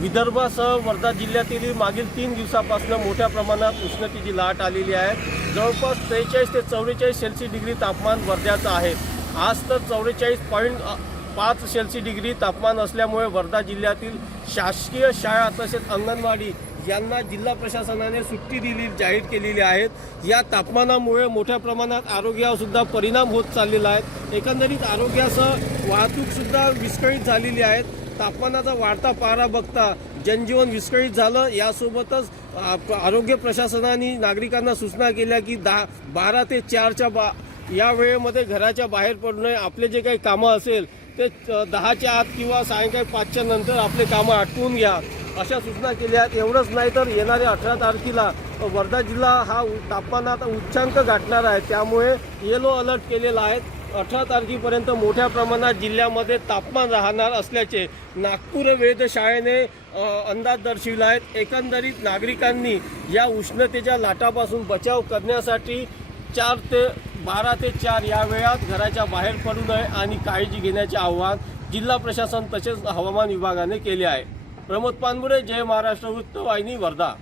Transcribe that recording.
विदर्भासह वर्धा जिल्ह्यातील मागील 3 दिवसापासून मोठ्या प्रमाणात उष्णतेची लाट आलेली आहे। जवळपास 43 ते 44 सेल्सिअस डिग्री तापमान वर्ध्याचं आहे। आज तर 44.5 सेल्सिअस डिग्री तापमान असल्यामुळे वर्धा जिल्ह्यातील शासकीय शाळा तसेच अंगणवाडी यांना जिल्हा प्रशासनाने सुट्टी जाहीर केलेली आहे। या तापमानामुळे मोठ्या प्रमाणात आरोग्यावर सुद्धा परिणाम होत चाललेला आहे। एकंदरीत आरोग्यासह वाहतूक सुद्धा विस्कळीत झालेली आहे। तापमानाचा वाढता पारा बघता जनजीवन विस्कळीत झालं। यासोबतच आरोग्य प्रशासनाने नागरिकांना सूचना केल्या की 12 ते 4च्या या वेळेमध्ये घराच्या बाहेर पडू नये। आपले जे काही कामं असेल ते 10च्या आत किंवा सायंकाळी 5च्या नंतर आपले कामं आटपून घ्या, अशा सूचना केल्या आहेत। एवढंच नाही तर येणाऱ्या 18 तारखेला वर्धा जिल्हा हा तापमानात उच्चांक गाठणार आहे, त्यामुळे येलो अलर्ट केलेला आहे। 18 तारखेपर्यंत मोठ्या प्रमाणात जिल्ह्यामध्ये तापमान राहणार असल्याचे नागपूर वेधशाळेने अंदाज दर्शविला आहे। एकंदरीत नागरिकांनी या उष्णतेच्या लाटापासून बचाव करण्यासाठी 12 ते 4 या वेळात घराच्या बाहेर पडू नये आणि काळजी घेण्याचे आवाहन जिल्हा प्रशासन तसेच हवामान विभागाने केले आहे। प्रमोद पानमुरे, जय महाराष्ट्र वृत्तवाहिनी, वर्धा।